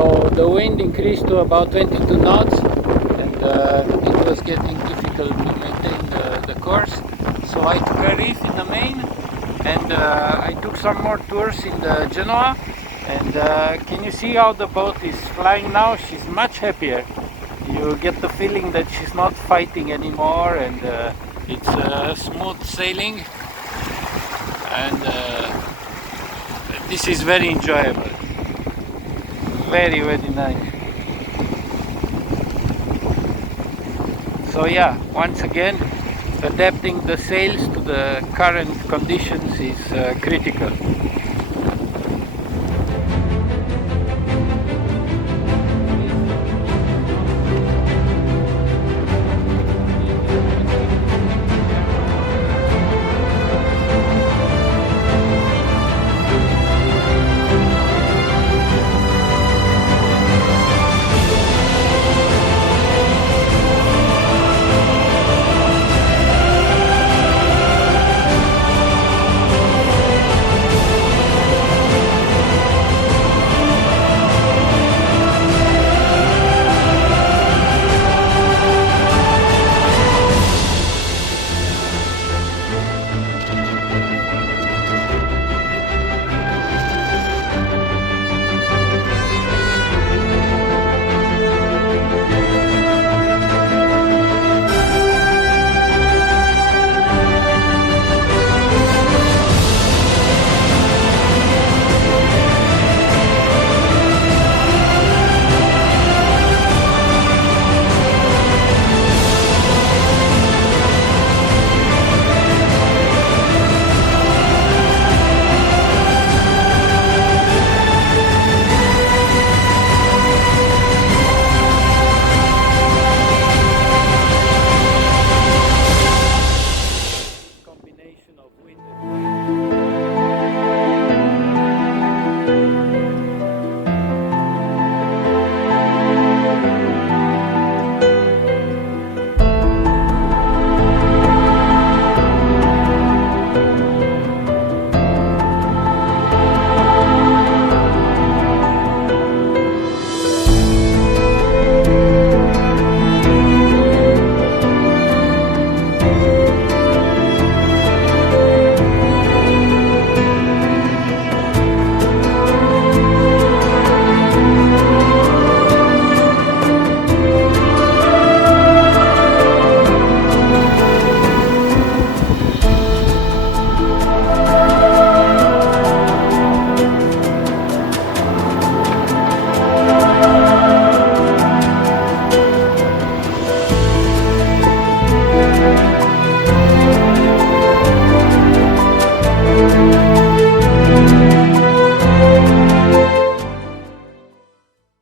So the wind increased to about 22 knots, and it was getting difficult to maintain the course. So I took a reef in the main, and I took some more tours in the Genoa. And can you see how the boat is flying now? She's much happier. You get the feeling that she's not fighting anymore, and it's smooth sailing, and this is very enjoyable. Very, very nice. So yeah, once again, adapting the sails to the current conditions is critical.